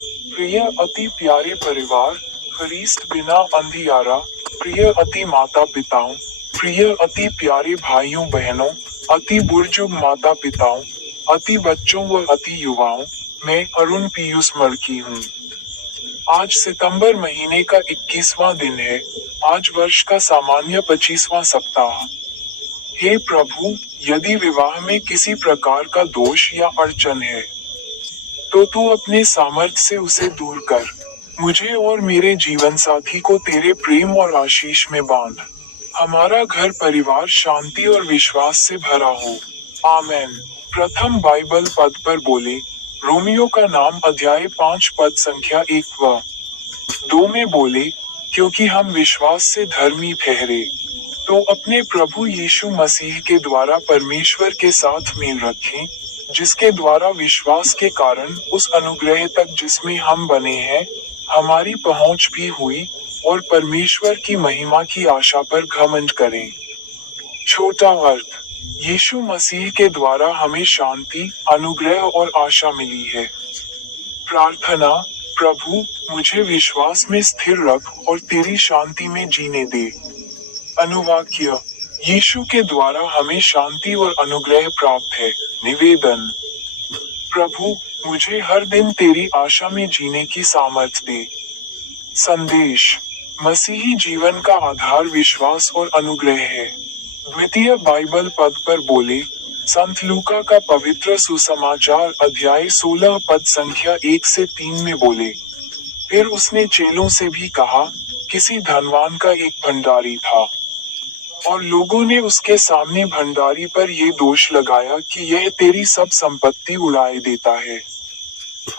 प्रिय अति प्यारे परिवार, ख्रीस्त बिना अंधियारा, प्रिय अति माता पिताओं, प्रिय अति प्यारे भाइयों बहनों, अति बुजुर्ग माता पिताओं, अति बच्चों व अति युवाओं, मैं अरुण पीयूष मर्की हूँ। आज सितंबर महीने का 21वां दिन है। आज वर्ष का सामान्य 25वां सप्ताह। हे प्रभु, यदि विवाह में किसी प्रकार का दोष या अड़चन है, तो तू अपने सामर्थ्य से उसे दूर कर। मुझे और मेरे जीवन साथी को तेरे प्रेम और आशीष में बांध। हमारा घर परिवार शांति और विश्वास से भरा हो। आमेन। प्रथम बाइबल पद पर बोले, रोमियो का नाम अध्याय 5 पद संख्या 1 व 2 में बोले, क्योंकि हम विश्वास से धर्मी ठहरे, तो अपने प्रभु यीशु मसीह के द्वारा परमेश्वर के साथ मेल रखें, जिसके द्वारा विश्वास के कारण उस अनुग्रह तक जिसमें हम बने हैं, हमारी पहुंच भी हुई, और परमेश्वर की महिमा की आशा पर घमंड करें। छोटा अर्थ, यीशु मसीह के द्वारा हमें शांति, अनुग्रह और आशा मिली है। प्रार्थना, प्रभु, मुझे विश्वास में स्थिर रख और तेरी शांति में जीने दे। अनुवाक्य, यीशु के द्वारा हमें शांति और अनुग्रह प्राप्त है। निवेदन, प्रभु, मुझे हर दिन तेरी आशा में जीने की सामर्थ्य दे। संदेश, मसीही जीवन का आधार विश्वास और अनुग्रह है। द्वितीय बाइबल पद पर बोले, संत लूका का पवित्र सुसमाचार अध्याय 16 पद संख्या 1 से 3 में बोले, फिर उसने चेलों से भी कहा, किसी धनवान का एक भंडारी था, और लोगों ने उसके सामने भंडारी पर यह दोष लगाया कि यह तेरी सब संपत्ति उड़ाए देता है।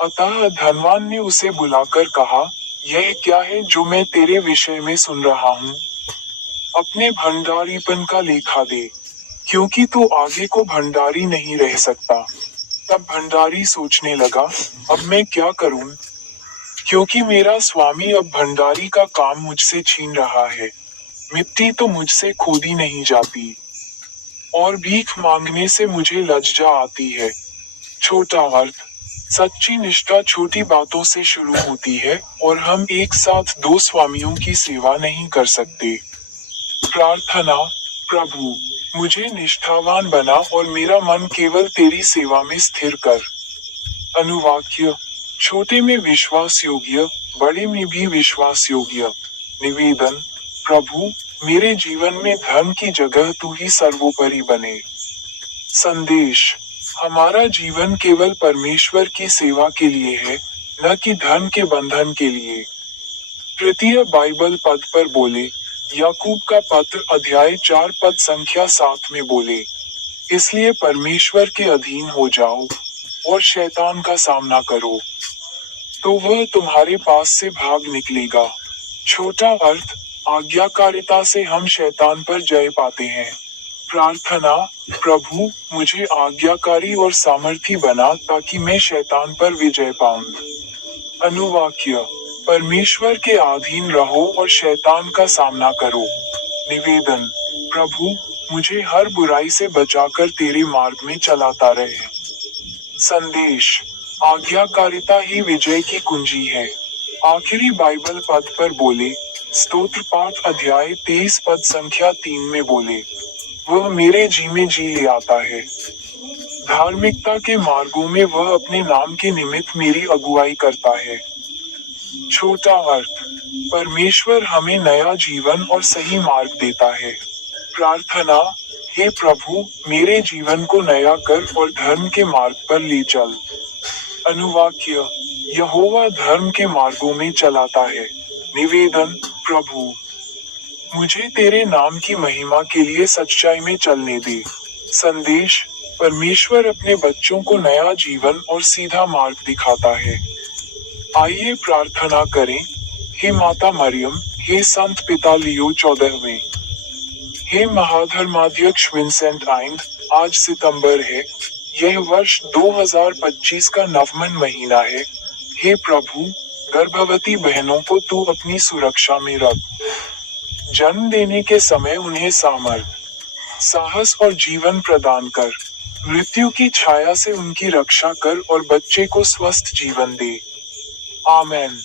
अतः धनवान ने उसे बुलाकर कहा, यह क्या है जो मैं तेरे विषय में सुन रहा हूँ? अपने भंडारीपन का लेखा दे, क्योंकि तू आगे को भंडारी नहीं रह सकता। तब भंडारी सोचने लगा, अब मैं क्या करूं? क्योंकि मेरा स्वामी अब भंडारी का काम मुझसे छीन रहा है। मिट्टी तो मुझसे खोदी नहीं जाती, और भीख मांगने से मुझे लज्जा आती है। छोटा अर्थ, सच्ची निष्ठा छोटी बातों से शुरू होती है, और हम एक साथ दो स्वामियों की सेवा नहीं कर सकते। प्रार्थना, प्रभु, मुझे निष्ठावान बना और मेरा मन केवल तेरी सेवा में स्थिर कर। अनुवाक्य, छोटे में विश्वास योग्य, बड़े में भी विश्वास योग्य। निवेदन, प्रभु, मेरे जीवन में धर्म की जगह तू ही सर्वोपरि बने। संदेश, हमारा जीवन केवल परमेश्वर की सेवा के लिए है, न कि धर्म के बंधन के लिए। तृतीय बाइबल पद पर बोले, याकूब का पत्र अध्याय 4 पद संख्या 7 में बोले, इसलिए परमेश्वर के अधीन हो जाओ और शैतान का सामना करो, तो वह तुम्हारे पास से भाग निकलेगा। छोटा अर्थ, आज्ञाकारिता से हम शैतान पर जय पाते हैं। प्रार्थना, प्रभु, मुझे आज्ञाकारी और सामर्थी बना ताकि मैं शैतान पर विजय पाऊं। अनुवाक्य, परमेश्वर के अधीन रहो और शैतान का सामना करो। निवेदन, प्रभु, मुझे हर बुराई से बचाकर तेरे मार्ग में चलाता रहे। संदेश, आज्ञाकारिता ही विजय की कुंजी है। आखिरी बाइबल पद पर बोले, स्तोत्र पाठ अध्याय 23 पद संख्या 3 में बोले, वह मेरे जी में जी ले आता है। धार्मिकता के मार्गों में वह अपने नाम के निमित्त मेरी अगुवाई करता है। छोटा अर्थ, परमेश्वर हमें नया जीवन और सही मार्ग देता है। प्रार्थना, हे प्रभु, मेरे जीवन को नया कर और धर्म के मार्ग पर ले चल। अनुवाक्य, यहोवा धर्म के मार्गों में चलाता है। निवेदन, प्रभु, मुझे तेरे नाम की महिमा के लिए सच्चाई में चलने दे। संदेश, परमेश्वर अपने बच्चों को नया जीवन और सीधा मार्ग दिखाता है। आइए प्रार्थना करें। हे माता मरियम, हे संत पिता लियो 14वें, हे महाधर्माध्यक्ष विंसेंट आइंद, आज सितंबर है। यह वर्ष 2025 का नवमन महीना है। हे प्रभु, गर्भवती बहनों को तू अपनी सुरक्षा में रख। जन्म देने के समय उन्हें सामर्थ, साहस और जीवन प्रदान कर। मृत्यु की छाया से उनकी रक्षा कर और बच्चे को स्वस्थ जीवन दे। आमेन।